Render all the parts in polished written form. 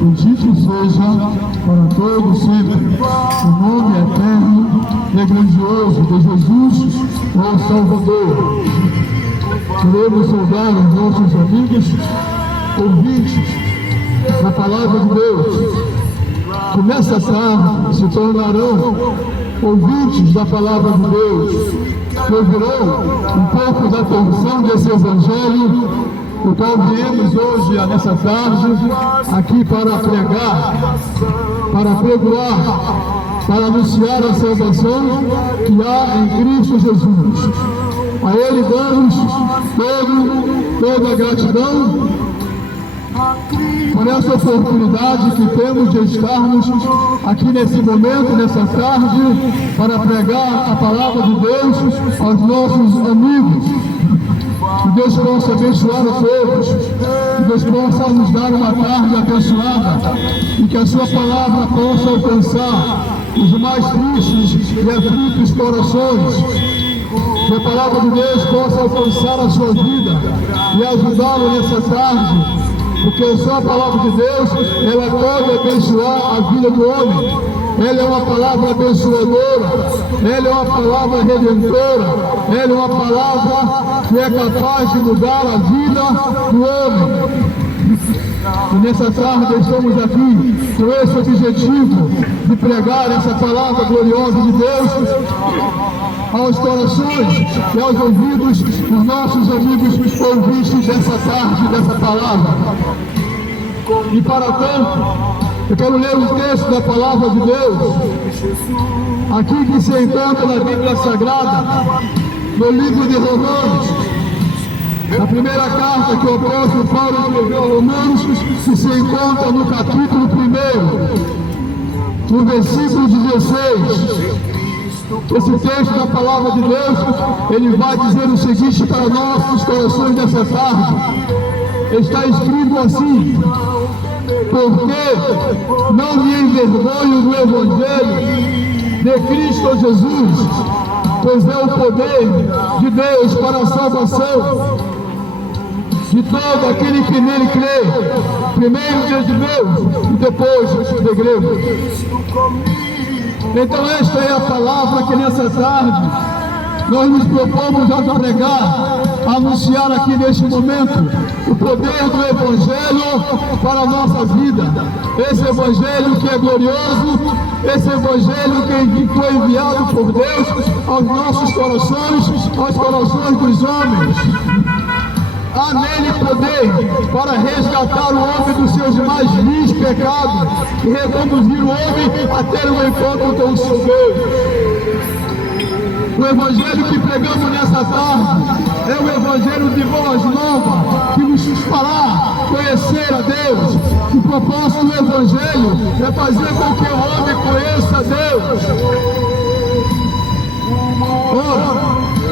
Bendito seja para todos sempre o nome eterno e grandioso de Jesus, nosso Salvador. Queremos saudar os nossos amigos ouvintes da Palavra de Deus, que nessa tarde se tornarão ouvintes da Palavra de Deus, que ouvirão um pouco da porção desse Evangelho, o qual viemos hoje, nessa tarde, aqui para pregar, para pregoar, para anunciar a salvação que há em Cristo Jesus. A Ele damos toda a gratidão por essa oportunidade que temos de estarmos aqui nesse momento, nessa tarde, para pregar a Palavra de Deus aos nossos amigos. Que Deus possa abençoar a todos, que Deus possa nos dar uma tarde abençoada e que a sua palavra possa alcançar os mais tristes e aflitos corações. Que a palavra de Deus possa alcançar a sua vida e ajudá-lo nessa tarde, porque só a palavra de Deus, ela pode abençoar a vida do homem. Ela é uma palavra abençoadora, ela é uma palavra redentora, ela é uma palavra que é capaz de mudar a vida do homem. E nessa tarde estamos aqui com esse objetivo de pregar essa palavra gloriosa de Deus aos corações e aos ouvidos dos nossos amigos ouvintes dessa tarde, dessa palavra. E para tanto, eu quero ler um texto da Palavra de Deus, aqui que se encontra na Bíblia Sagrada, no livro de Romanos, na primeira carta que o apóstolo Paulo escreveu a Romanos, que se encontra no capítulo 1, no versículo 16. Esse texto da Palavra de Deus, ele vai dizer o seguinte para nossos corações nessa tarde. Está escrito assim: porque não me envergonho do Evangelho de Cristo Jesus, pois é o poder de Deus para a salvação de todo aquele que nele crê, primeiro de judeus e depois de gregos. Então esta é a palavra que nessa tarde nós nos propomos a pregar, a anunciar aqui neste momento o poder do Evangelho para a nossa vida. Esse Evangelho que é glorioso, esse Evangelho que foi enviado por Deus aos nossos corações, aos corações dos homens. Há nele poder para resgatar o homem dos seus mais vis pecados e reconduzir o homem a ter um encontro com o seu Deus. O Evangelho que pregamos nessa tarde é o Evangelho de boas novas, que nos fará conhecer a Deus. O propósito do Evangelho é fazer com que o homem conheça a Deus. Ora,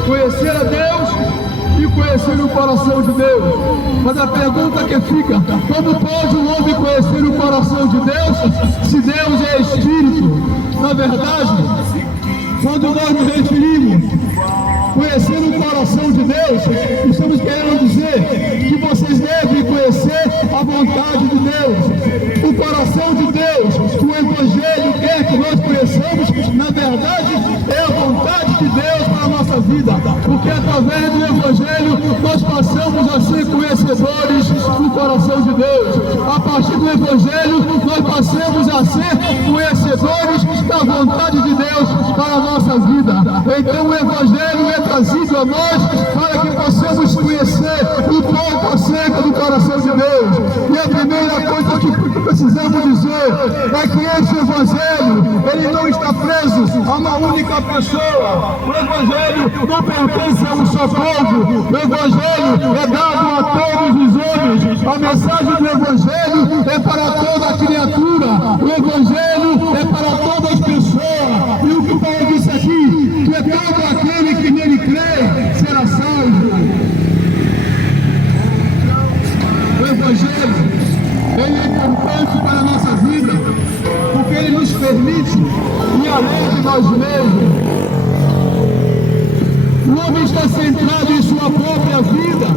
conhecer a Deus e conhecer o coração de Deus. Mas a pergunta que fica: como pode um homem conhecer o coração de Deus se Deus é Espírito? Na verdade, quando nós nos referimos conhecer o coração de Deus, estamos querendo dizer que vocês devem conhecer a vontade de Deus, o coração de Deus. O Evangelho quer que nós conheçamos, na verdade, é a vontade de Deus para a nossa vida, porque através do Evangelho nós passamos a ser conhecedores do coração de Deus. A partir do Evangelho nós passamos a ser conhecedores da vontade de Deus para a nossa vida. Então o Evangelho é trazido a nós para que possamos conhecer um pouco acerca do coração de Deus. E a primeira coisa que precisamos dizer é que esse Evangelho, ele não está preso a uma única pessoa. O Evangelho não pertence a um só povo. O Evangelho é dado a todos os homens. A mensagem do Evangelho é para toda a criatura. O Evangelho é para todas as pessoas. E o que Paulo disse aqui, que é todo aquele que nele crê será salvo. O Evangelho, ele é importante para a nossa vida, porque ele nos permite ir além de nós mesmos. O homem está centrado em sua própria vida.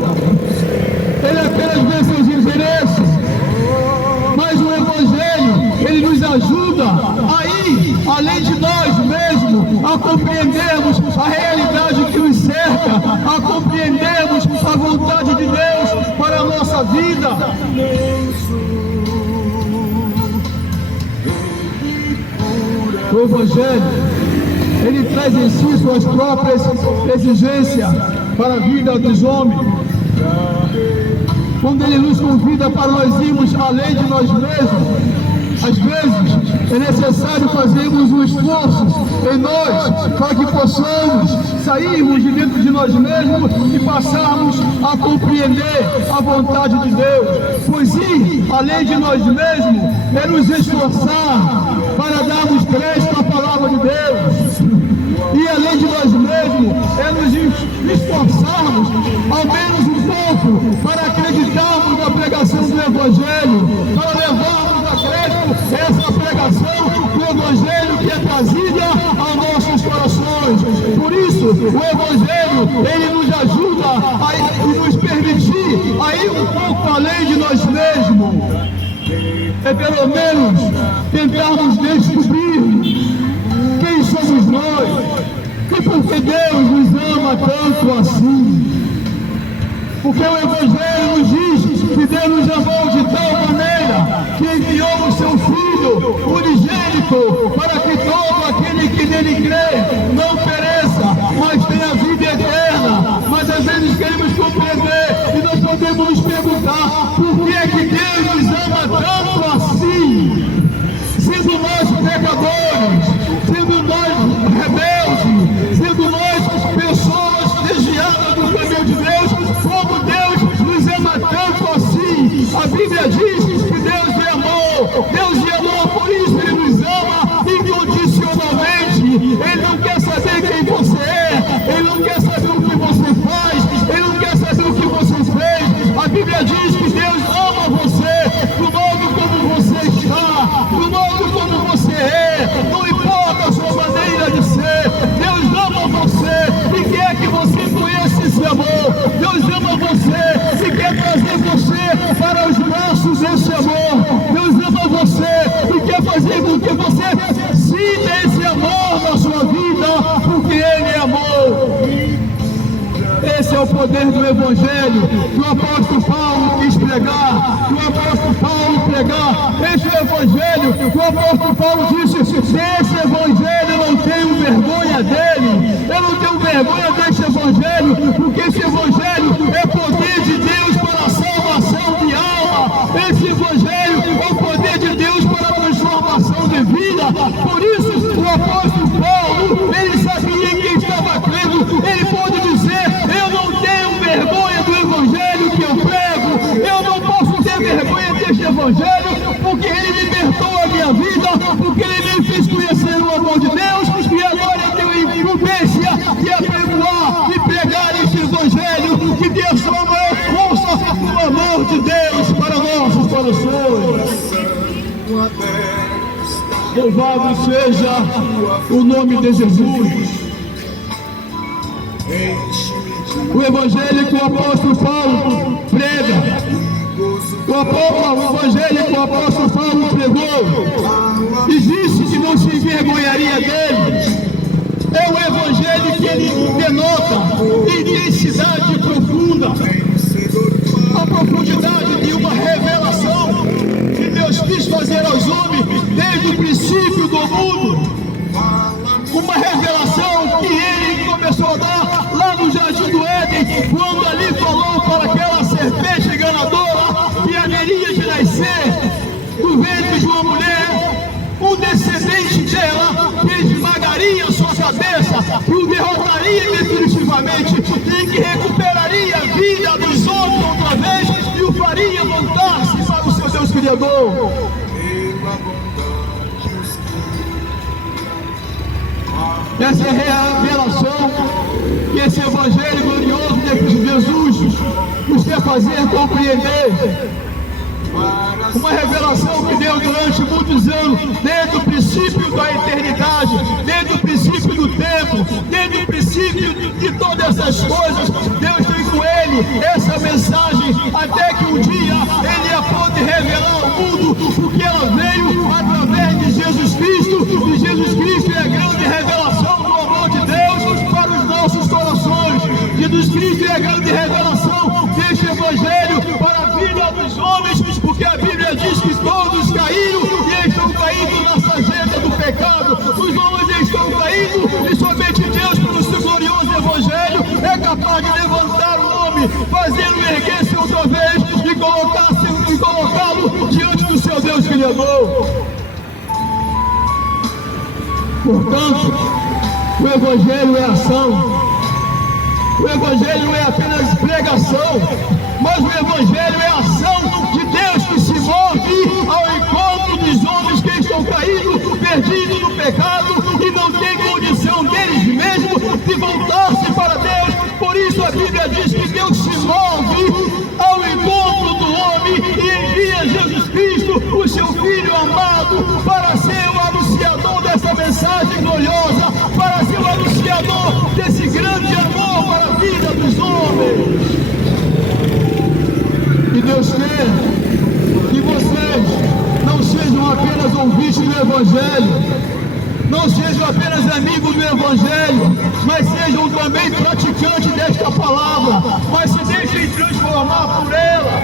vontade de Deus para a nossa vida. O Evangelho, ele traz em si suas próprias exigências para a vida dos homens. Quando ele nos convida para nós irmos além de nós mesmos, às vezes é necessário fazermos um esforço em nós para que possamos sairmos de dentro de nós mesmos e passarmos a compreender a vontade de Deus. Pois ir além de nós mesmos é nos esforçar para darmos crédito à palavra de Deus. E além de nós mesmos, é nos esforçarmos, ao menos um pouco, para acreditarmos na pregação do Evangelho, para levarmos a crédito essa pregação do Evangelho que é trazida aos nossos corações. Por isso, o Evangelho, ele nos ajuda a nos permitir a ir um pouco além de nós mesmos. É pelo menos tentarmos descobrir quem somos nós e por que Deus nos ama tanto assim. Porque o Evangelho nos diz que Deus nos amou de tal maneira que enviou o seu Filho unigênito para que todo aquele que nele crê não pereça, mas tenha vida eterna. Mas às vezes queremos compreender e nós podemos nos perguntar por que é que Deus nos ama tanto assim? Sendo nós pecadores, sendo nós rebeldes, sendo nós pessoas desviadas do caminho de Deus, como Deus nos ama tanto assim? A Bíblia diz que Deus é amor, Deus é amor, por isso Ele nos ama incondicionalmente. Ele não quer saber quem você é, Ele não quer saber o que você faz, Ele não quer saber o que você fez. A Bíblia diz que Deus ama você do modo como você está, do modo como você é, não importa a sua maneira de ser. Deus ama você e quer que você conheça esse amor. Deus ama você e quer trazer você para os braços desse amor. Deus ama você e quer fazer com que você sinta esse amor na sua vida, porque Ele é amor. Esse é o poder do Evangelho que o apóstolo Paulo quis pregar, que o apóstolo Paulo pregar. Esse é o Evangelho que o apóstolo Paulo disse: esse Evangelho eu não tenho vergonha dele, eu não tenho vergonha desse Evangelho, porque esse Evangelho é poder de Deus para a salvação de alma. Esse Evangelho é o poder de Deus para a transformação de vida. Por isso o apóstolo Paulo, ele sabia que estava crendo, ele pode dizer: eu não tenho vergonha do Evangelho que eu prego, eu não posso ter vergonha deste Evangelho, porque ele libertou a minha vida, porque ele me fez conhecer o amor de Deus, e agora eu tenho incumbência de apregoar e pregar este Evangelho que tem a sua maior força no amor de Deus para nossos corações. Louvado seja o nome de Jesus. O Evangelho que o apóstolo Paulo prega, o Evangelho que o apóstolo Paulo pregou e disse que não se envergonharia dele, é o Evangelho que ele denota intensidade profunda, a profundidade de uma revelação que Deus quis fazer aos homens desde o princípio do mundo. Uma revelação que ele começou a dar lá no Jardim do Éden, quando ali falou para aquela serpente enganadora que haveria de nascer do ventre de uma mulher um descendente dela que esmagaria sua cabeça, que o derrotaria definitivamente e que recuperaria a vida dos homens outra vez e o faria voltar-se para o seu Deus Criador. Essa é a revelação que esse Evangelho glorioso de Jesus nos quer fazer compreender. Uma revelação que deu durante muitos anos, desde o princípio da eternidade, desde o princípio do tempo, desde o princípio de todas as coisas. Deus tem com ele essa mensagem, até que um dia ele ia poder revelar ao mundo, porque ela veio através de Jesus Cristo, e Jesus Cristo é a grande revelação do amor de Deus para os nossos corações. Jesus Cristo é a grande revelação deste Evangelho para a vida dos homens, porque a Bíblia diz que todos caíram e estão caindo na sarjeta do pecado. Os homens estão caindo e somente Deus, pelo seu glorioso Evangelho, é capaz de levantar o homem, fazê-lo erguer-se outra vez e colocá-lo diante do seu Deus Criador. Portanto, o Evangelho é ação. O Evangelho não é apenas pregação, mas o Evangelho é a ação de Deus que se move ao encontro dos homens que estão caídos, perdidos no pecado e não têm condição deles mesmos de voltar-se para Deus. Por isso a Bíblia diz que Deus se move ao encontro do homem e envia Jesus Cristo, o seu Filho amado, para ser o anunciador dessa mensagem gloriosa, para ser o anunciador desse grande amor para a vida dos homens. E Deus quer que vocês não sejam apenas ouvintes do Evangelho, não sejam apenas amigos do Evangelho, mas sejam também praticantes desta palavra, mas se deixem transformar por ela.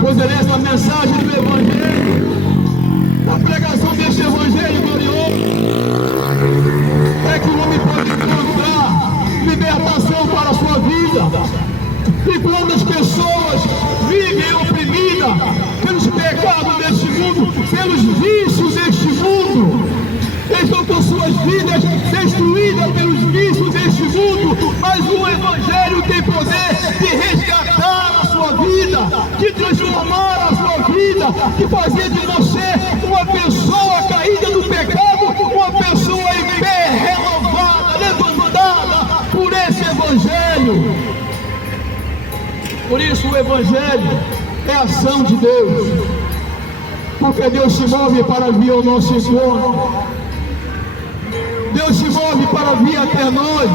Pois é nessa mensagem do Evangelho, a pregação deste Evangelho glorioso, é que o homem pode encontrar libertação para a sua vida. E quando as pessoas vivem oprimidas pelos pecados deste mundo, pelos vícios deste mundo, estão com suas vidas destruídas pelos vícios deste mundo, mas o Evangelho tem poder de resgatar a sua vida, de transformar a sua vida, de fazer de você uma pessoa caída do pecado, uma pessoa em pé, renovada, levantada por esse Evangelho. Por isso o Evangelho é a ação de Deus, porque Deus se move para vir ao nosso encontro. Deus se move para vir até nós,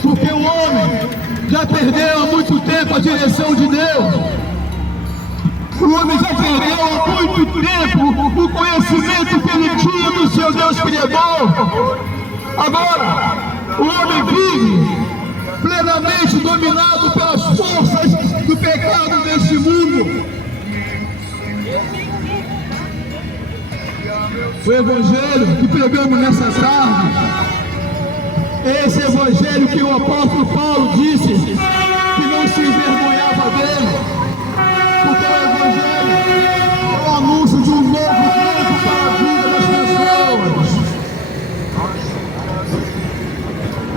porque o homem já perdeu há muito tempo a direção de Deus. O homem já perdeu há muito tempo o conhecimento que ele tinha do seu Deus Criador. Agora, o homem vive plenamente dominado pelas forças do pecado deste mundo. O Evangelho que pregamos nessa tarde, esse Evangelho que o apóstolo Paulo disse que não se envergonhava dele, porque o Evangelho é o anúncio de um novo tempo para a vida das pessoas.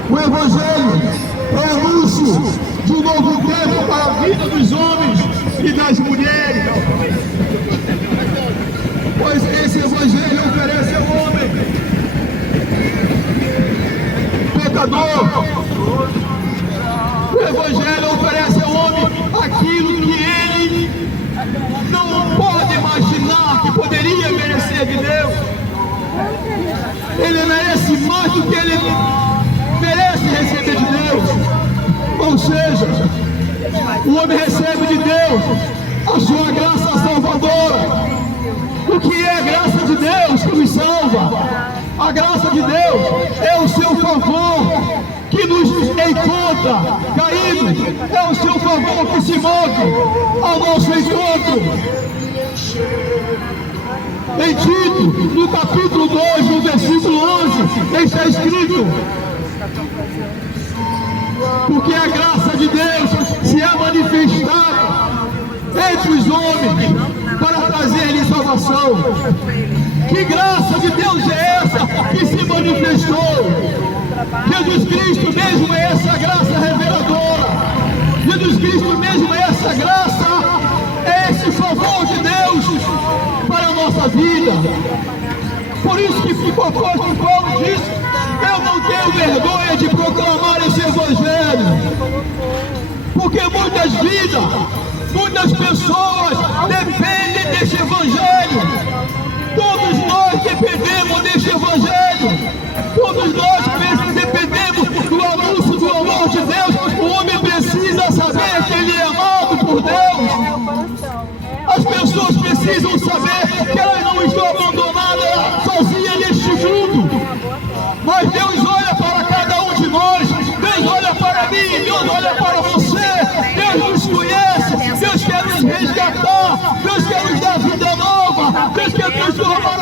O Evangelho é o anúncio de um novo tempo para a vida dos homens e das mulheres. Pois esse Evangelho oferece ao homem pecador. O Evangelho oferece ao homem aquilo que ele não pode imaginar que poderia merecer de Deus. Ele merece mais do que ele merece receber de Deus. Ou seja, o homem recebe de Deus a sua graça salvadora. O que é a graça de Deus que nos salva? A graça de Deus é o seu favor que nos encontra caídos, é o seu favor que se move ao nosso encontro. Em Tito, no capítulo 2, no versículo 11, está escrito: porque a graça de Deus se é manifestada entre os homens para trazer-lhes salvação. Que graça de Deus é essa que se manifestou? Jesus Cristo mesmo é essa graça reveladora. Jesus Cristo mesmo é essa graça, é esse favor de Deus para a nossa vida. Por isso que o apóstolo Paulo disse: eu não tenho vergonha de proclamar esse Evangelho, porque muitas vidas, muitas pessoas dependem desse Evangelho. Todos nós dependemos deste Evangelho. Todos nós dependemos do anúncio do amor de Deus. O homem precisa saber que ele é amado por Deus. As pessoas precisam saber que elas não estão abandonadas sozinhas neste mundo. Mas Deus olha para cada um de nós. Deus olha para mim, Deus olha para você.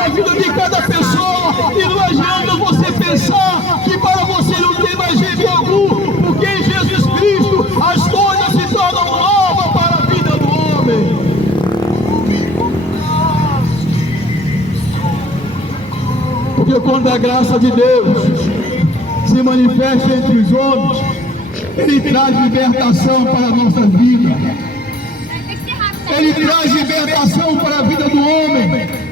na vida de cada pessoa. E não adianta você pensar que para você não tem mais jeito algum, porque em Jesus Cristo as coisas se tornam novas para a vida do homem. Porque quando a graça de Deus se manifesta entre os homens, Ele traz libertação para a nossa vida. Ele traz libertação para a vida do homem.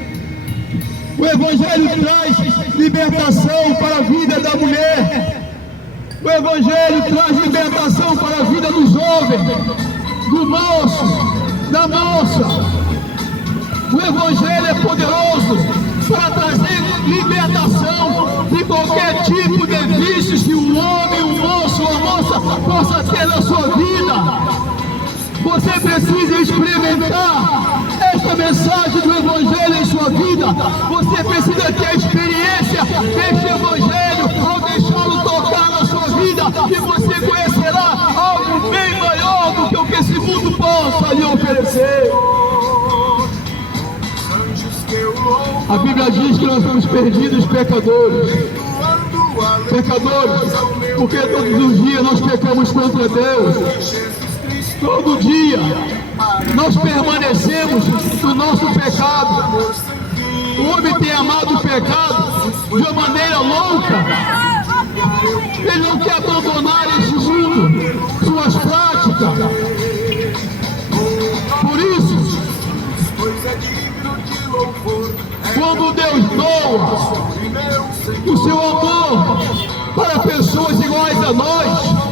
O Evangelho traz libertação para a vida da mulher. O Evangelho traz libertação para a vida do jovem, do moço, da moça. O Evangelho é poderoso para trazer libertação de qualquer tipo de vícios que o homem, o moço ou a moça possa ter na sua vida. Você precisa experimentar esta mensagem do Evangelho em sua vida. Você precisa ter a experiência deste Evangelho ao deixá-lo tocar na sua vida, e você conhecerá algo bem maior do que o que esse mundo possa lhe oferecer. A Bíblia diz que nós somos perdidos pecadores. Pecadores, porque todos os dias nós pecamos contra Deus. Todo dia nós permanecemos no nosso pecado. O homem tem amado o pecado de uma maneira louca. Ele não quer abandonar esse mundo, suas práticas. Por isso, quando Deus doa o seu amor para pessoas iguais a nós,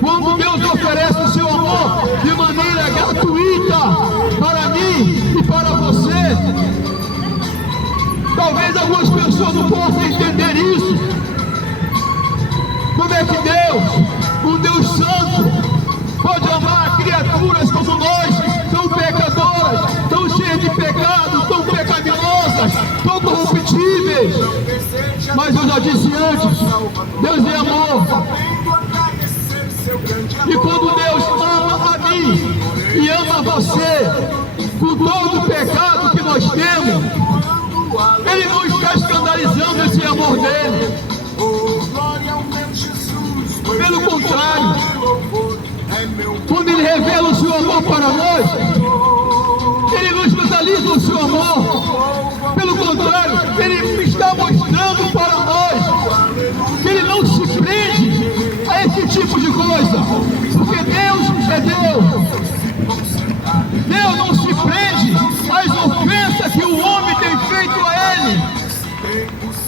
quando Deus oferece o seu amor de maneira gratuita para mim e para você, talvez algumas pessoas não possam entender isso. Como é que Deus, um Deus santo, pode amar criaturas como nós, tão pecadoras, tão cheias de pecado, tão pecaminosas, tão corruptíveis? Mas eu já disse antes, Deus é amor. E quando Deus ama a mim e ama você, com todo o pecado que nós temos, Ele não está escandalizando esse amor dele. Pelo contrário, quando Ele revela o seu amor para nós, Ele não escandaliza o seu amor. Pelo contrário, Ele está mostrando para nós que Ele não se prende a esse tipo de coisa, porque Deus é Deus. Deus não se prende às ofensas que o homem tem feito a Ele.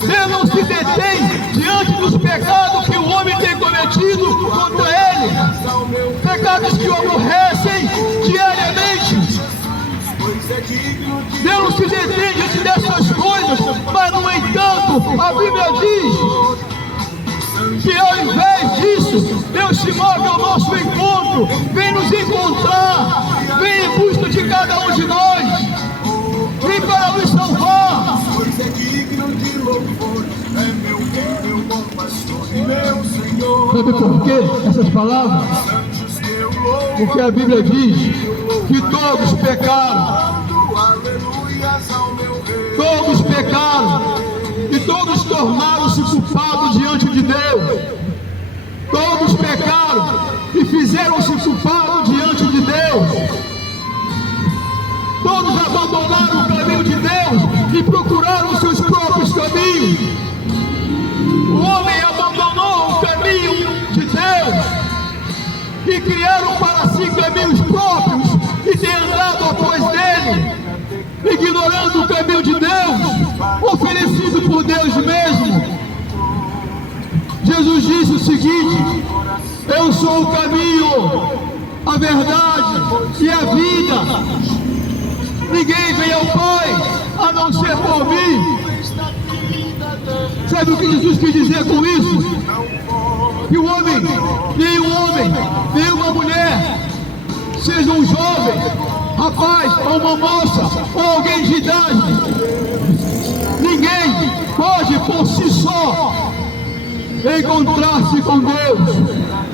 Deus não se detém diante dos pecados que o homem tem cometido contra Ele, pecados que o aborrecem diariamente. Deus não se detém diante dessas coisas, mas no entanto a Bíblia diz que ao invés disso, Deus se move ao nosso encontro, vem nos encontrar, vem em busca de cada um de nós, vem para nos salvar. Sabe por que essas palavras? Porque a Bíblia diz que todos pecaram, e todos tornaram-se culpados diante de Deus. Todos pecaram e fizeram-se culpados diante de Deus. Todos abandonaram o caminho de Deus e procuraram os seus próprios caminhos. O homem abandonou o caminho de Deus e criaram para si caminhos próprios e tem andado após dele, ignorando o caminho de Deus, oferecido por Deus mesmo. Jesus disse o seguinte: eu sou o caminho, a verdade e a vida. Ninguém vem ao Pai a não ser por mim. Sabe o que Jesus quis dizer com isso? Que o homem, nenhuma mulher, seja um jovem, rapaz ou uma moça, ou alguém de idade, ninguém pode por si só encontrar-se com Deus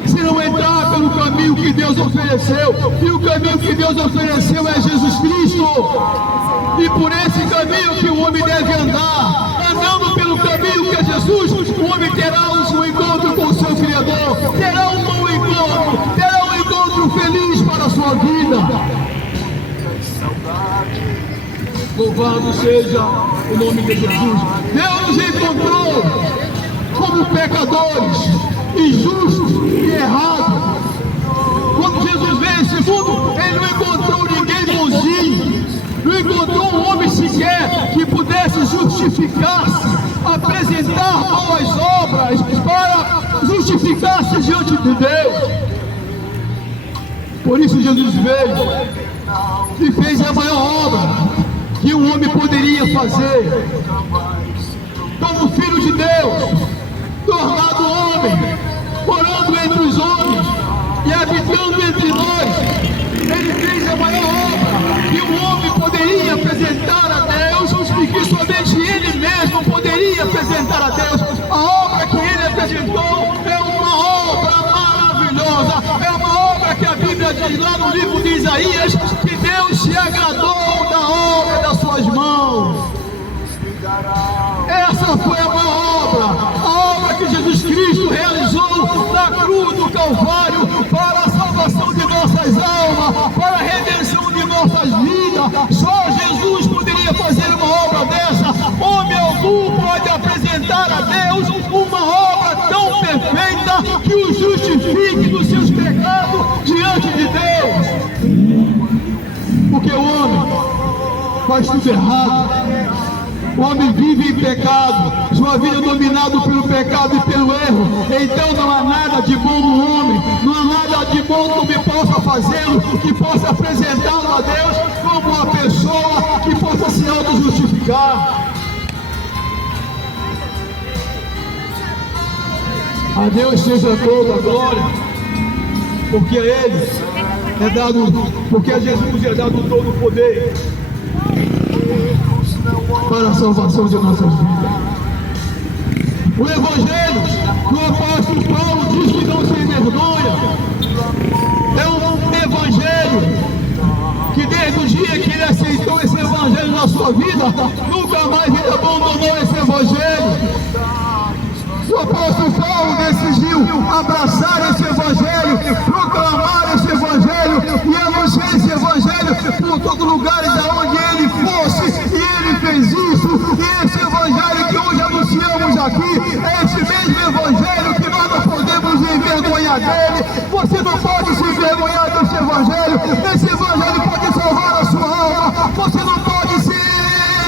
se não entrar pelo caminho que Deus ofereceu, e o caminho que Deus ofereceu é Jesus Cristo. E por esse caminho que o homem deve andar, andando pelo caminho que é Jesus, o homem terá um encontro com o seu Criador, terá um bom encontro, terá um encontro feliz para a sua vida. Louvado seja o nome de Jesus. Deus nos encontrou como pecadores, injustos e errados. Quando Jesus veio a esse mundo, Ele não encontrou ninguém bonzinho, não encontrou um homem sequer que pudesse justificar-se, apresentar boas obras para justificar-se diante de Deus. Por isso Jesus veio e fez a maior obra que um homem poderia fazer, como filho de Deus, tornado homem, morando entre os homens e habitando entre nós. Ele fez a maior obra que um homem poderia apresentar a Deus, e que somente Ele mesmo poderia apresentar a Deus. A obra que Ele apresentou é uma obra maravilhosa, é uma obra que a Bíblia diz lá no livro de Isaías, que Deus se agradou da obra das suas mãos. Essa foi a maior obra, a obra que Jesus Cristo realizou na cruz do Calvário, para a salvação de nossas almas, para a redenção de nossas vidas. Só Jesus poderia fazer uma obra dessa. Homem algum pode apresentar a Deus uma obra tão perfeita que o justifique dos seus pecados diante de Deus. Porque o homem faz tudo errado. O homem vive em pecado, sua vida é dominada pelo pecado e pelo erro. Então não há nada de bom no homem, não há nada de bom que o homem possa fazê-lo, que possa apresentá-lo a Deus como uma pessoa que possa se auto-justificar. A Deus seja toda a glória, porque a Ele é dado, porque a Jesus é dado todo o poder para a salvação de nossas vidas. O Evangelho do apóstolo Paulo diz que não se envergonha. É um Evangelho que desde o dia que ele aceitou esse Evangelho na sua vida, nunca mais ele abandonou esse Evangelho. O apóstolo Paulo decidiu abraçar esse Evangelho, proclamar esse Evangelho e anunciar esse Evangelho por todo lugar aonde ele fosse, e ele fez isso. E esse Evangelho que hoje anunciamos aqui é esse mesmo Evangelho que nós não podemos envergonhar dele. Você não pode se envergonhar desse Evangelho. Esse Evangelho pode salvar a sua alma. Você não pode se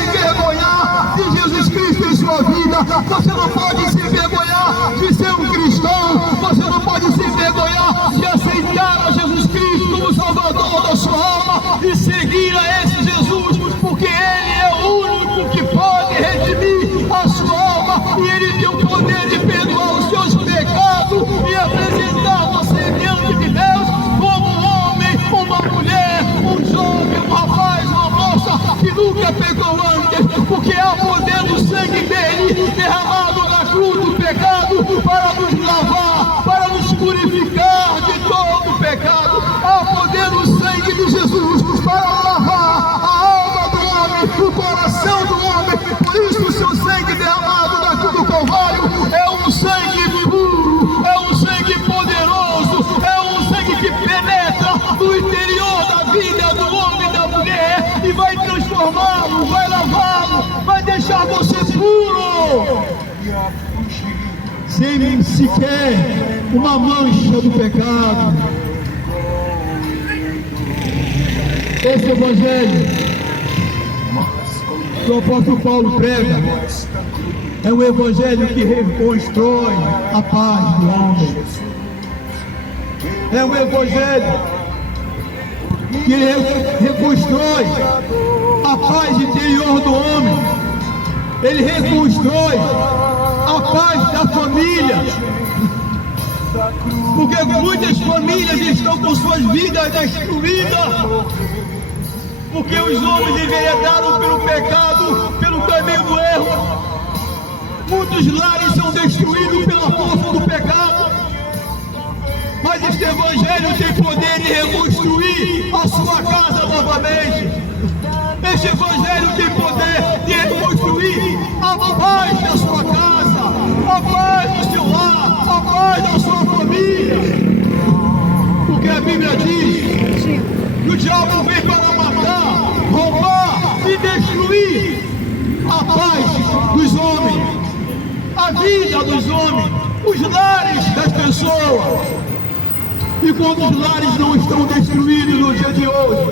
envergonhar de Jesus Cristo em sua vida. Você não pode se envergonhar de ser um cristão. Você não pode se envergonhar de aceitar a Jesus Cristo como Salvador da sua alma e seguir a esse Jesus, porque Ele é o único que pode redimir a sua alma, e Ele tem o poder de perdoar os seus pecados e apresentar você diante de Deus como um homem, uma mulher, um jovem, um rapaz, uma moça que nunca pecou antes, porque há poder no sangue dele derramado na cruz do pecado para nos lavar, para nos purificar de todo o pecado. Há poder no sangue de Jesus para lavar a alma do homem, o coração do homem. Por isso o seu sangue derramado na cruz do Calvário é um sangue puro, é um sangue poderoso, é um sangue que penetra no interior da vida do homem e da mulher e vai transformá-lo, vai lavá-lo, vai deixar você puro, sem sequer uma mancha do pecado. Esse Evangelho que o apóstolo Paulo prega é um Evangelho que reconstrói a paz do homem. É um Evangelho que reconstrói a paz interior do homem. Ele reconstrói a paz da família, porque muitas famílias estão com suas vidas destruídas, porque os homens enveredaram pelo pecado, pelo caminho do erro. Muitos lares são destruídos pela força do pecado. Mas este Evangelho tem poder de reconstruir a sua casa novamente. Este Evangelho tem poder de reconstruir a paz da sua casa, a paz do seu lar, a paz da sua família. Porque a Bíblia diz que o diabo vem para matar, roubar e destruir a paz dos homens, a vida dos homens, os lares das pessoas. E quando os lares não estão destruídos no dia de hoje,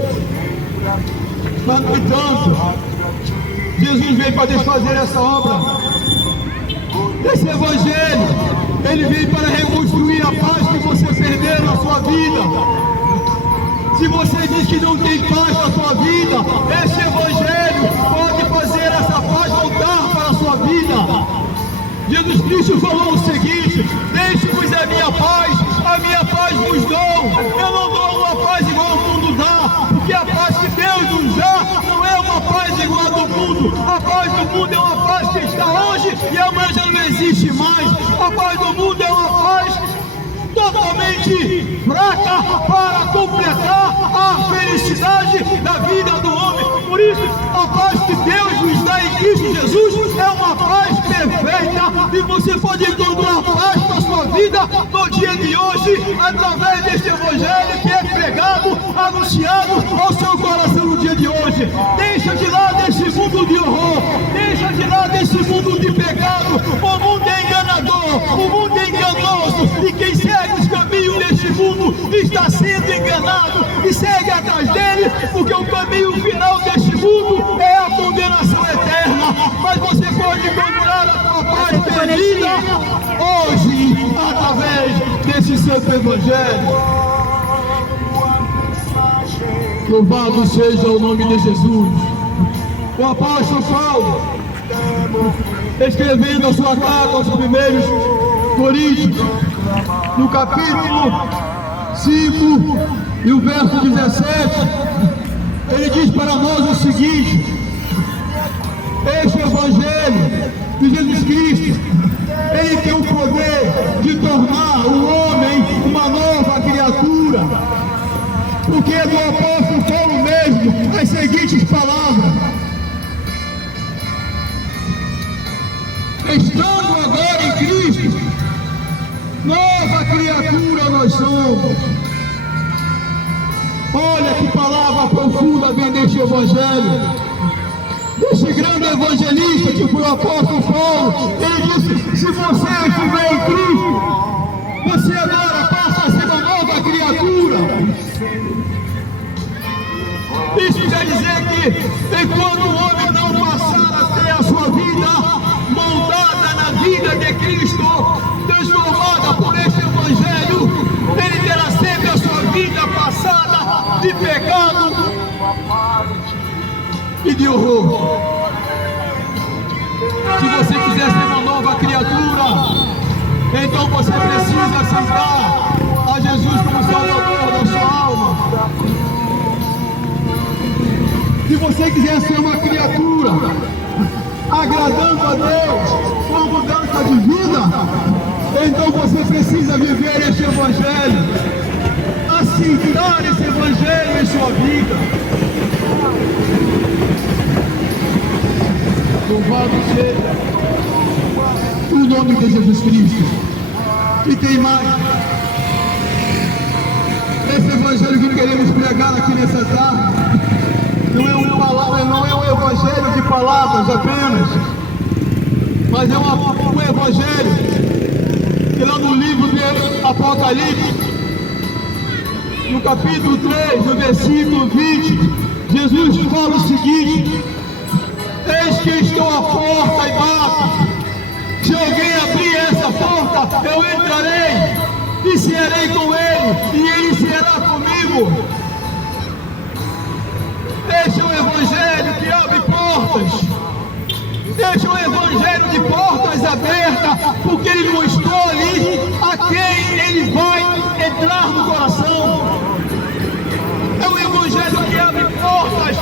mas no entanto, Jesus veio para desfazer essa obra. Esse Evangelho, ele veio para reconstruir a paz que você perdeu na sua vida. Se você diz que não tem paz na sua vida, esse Evangelho pode fazer essa paz voltar para a sua vida. Jesus Cristo falou o seguinte: deixe-vos a minha paz vos dou. Eu não dou uma paz igual ao mundo dá, porque a paz que Deus nos dá não é uma paz igual a do mundo. A paz do mundo é uma paz que está hoje e amanhã já não existe mais. A paz do mundo é uma paz totalmente fraca para completar a felicidade da vida do homem. Por isso, a paz que Deus nos dá em Cristo Jesus é uma paz perfeita, e você pode encontrar paz para a sua vida no dia de hoje, através deste Evangelho que é pregado, anunciado ao seu coração no dia de hoje. Deixa de lado esse mundo de horror, deixa de lado esse mundo de pecado. O mundo é enganador, o mundo é enganoso, e quem segue os caminhos deste mundo está sendo enganado e segue atrás dele, porque o caminho final deste mundo é a condenação eterna. Mas você pode procurar a sua paz perdida hoje, através desse santo Evangelho. Louvado seja o nome de Jesus. O apóstolo Paulo, escrevendo a sua carta aos primeiros Coríntios, no capítulo 5 e o verso 17, ele diz para nós o seguinte: este Evangelho de Jesus Cristo, ele tem o poder de tornar o homem uma nova criatura. Porque do apóstolo Paulo mesmo as seguintes palavras: estando agora em Cristo, nova criatura nós somos. Olha que palavra profunda vem deste Evangelho, deste grande evangelista que foi o apóstolo Paulo. Ele disse: se você estiver em Cristo, você agora passa a ser uma nova criatura. Isso quer dizer que enquanto o homem não passar a ter a sua vida moldada na vida de Cristo, transformada por este Evangelho, ele terá sempre a sua vida passada de pecado e de horror. Se você quiser ser uma nova criatura, então você precisa aceitar a Jesus como Salvador da sua alma. Se você quiser ser uma criatura agradando a Deus com mudança de vida, então você precisa viver este Evangelho, aceitar esse Evangelho em sua vida. Louvado seja o nome de Jesus Cristo. E tem mais. Esse Evangelho que queremos pregar aqui nessa tarde não é um Evangelho de palavras apenas, mas é um Evangelho que lá no livro de Apocalipse, no capítulo 3, no versículo 20, Jesus fala o seguinte: eis que estou à porta e bato. Se alguém abrir essa porta, eu entrarei e serei com ele, e ele será comigo. Este é um Evangelho que abre portas. Este é um Evangelho de portas abertas, porque ele não escolhe a quem ele vai entrar no coração. É um Evangelho que abre portas,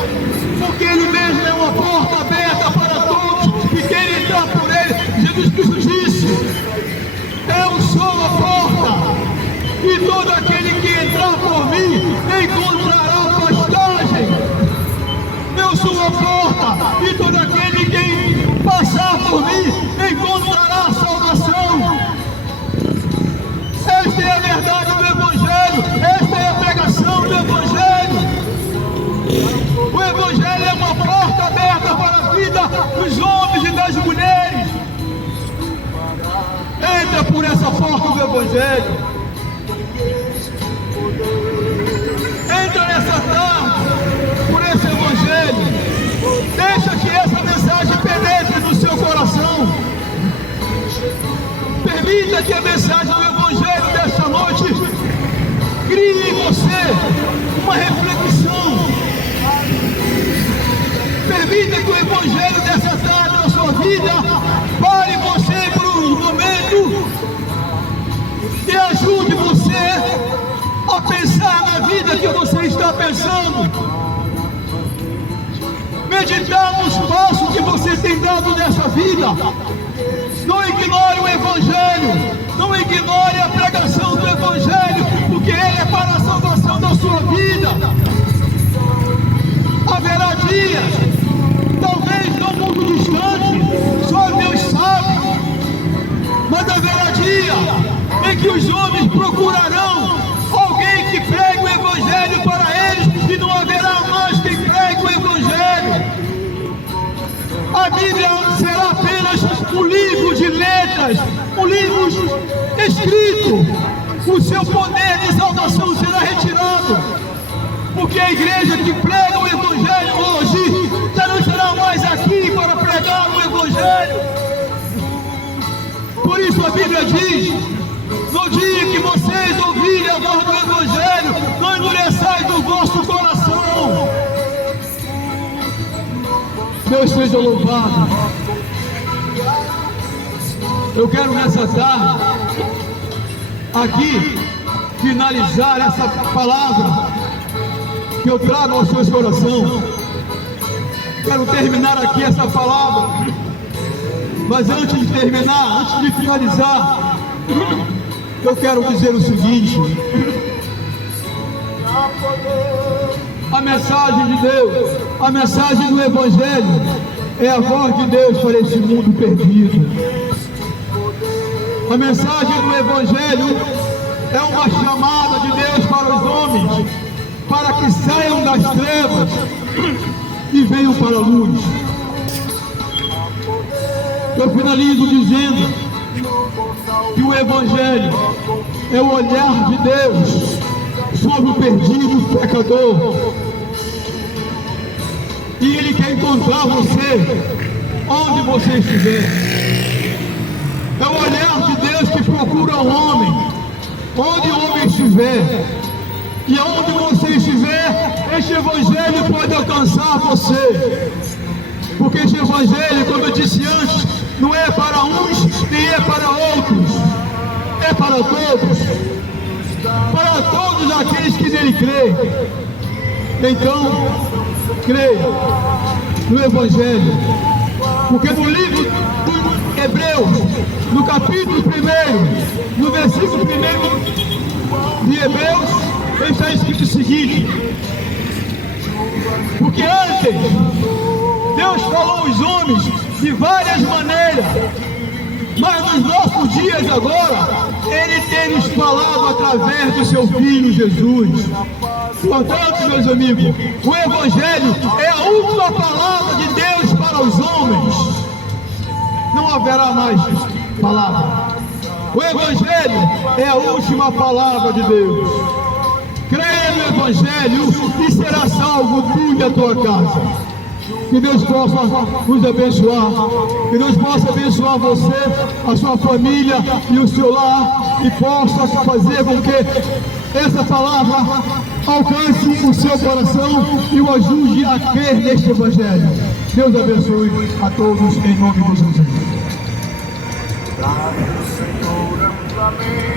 porque ele mesmo é uma porta aberta para todos que querem entrar por ele. Jesus Cristo disse: eu sou a porta, e todo essa porta do Evangelho. Entra nessa tarde por esse Evangelho. Deixa que essa mensagem penetre no seu coração. Permita que a mensagem do Evangelho desta noite crie em você uma reflexão. Permita que o Evangelho dessa tarde na sua vida pare você por um momento e ajude você a pensar na vida que você está pensando. Meditar nos passos que você tem dado nessa vida. Não ignore o Evangelho, não ignore a pregação do Evangelho, porque ele é para a salvação da sua vida. Haverá dias, talvez não muito distante, só Deus sabe, mas haverá dia em que os homens procurarão alguém que pregue o Evangelho para eles e não haverá mais quem pregue o Evangelho. A Bíblia será apenas um livro de letras, um livro escrito. O seu poder de salvação será retirado, porque a igreja que prega o Evangelho hoje já não estará mais aqui para pregar o Evangelho. Por isso a Bíblia diz: no dia que vocês ouvirem a voz do Evangelho, não endureçais do vosso coração. Deus seja louvado. Eu quero nessa tarde aqui finalizar essa palavra que eu trago ao seu coração. Quero terminar aqui essa palavra, mas antes de terminar, antes de finalizar, eu quero dizer o seguinte: a mensagem de Deus, a mensagem do Evangelho é a voz de Deus para esse mundo perdido. A mensagem do Evangelho é uma chamada de Deus para os homens, para que saiam das trevas e venham para a luz. Eu finalizo dizendo que o Evangelho é o olhar de Deus sobre o perdido pecador, e Ele quer encontrar você onde você estiver. É o olhar de Deus que procura o homem, onde o homem estiver, e onde você estiver, este Evangelho pode alcançar você, porque este Evangelho, como eu disse antes, não é para uns nem é para outros, é para todos aqueles que nele creem. Então, creia no Evangelho, porque no livro de Hebreus, no capítulo 1, no versículo 1 de Hebreus, está escrito o seguinte: porque antes Deus falou aos homens de várias maneiras, mas nos nossos dias agora Ele tem nos falado através do seu Filho Jesus. Portanto, meus amigos, o Evangelho é a última palavra de Deus para os homens. Não haverá mais palavra. O Evangelho é a última palavra de Deus. Creia no Evangelho e será salvo tu e a tua casa. Que Deus possa nos abençoar, que Deus possa abençoar você, a sua família e o seu lar, e possa fazer com que essa palavra alcance o seu coração e o ajude a crer neste Evangelho. Deus abençoe a todos em nome de Jesus.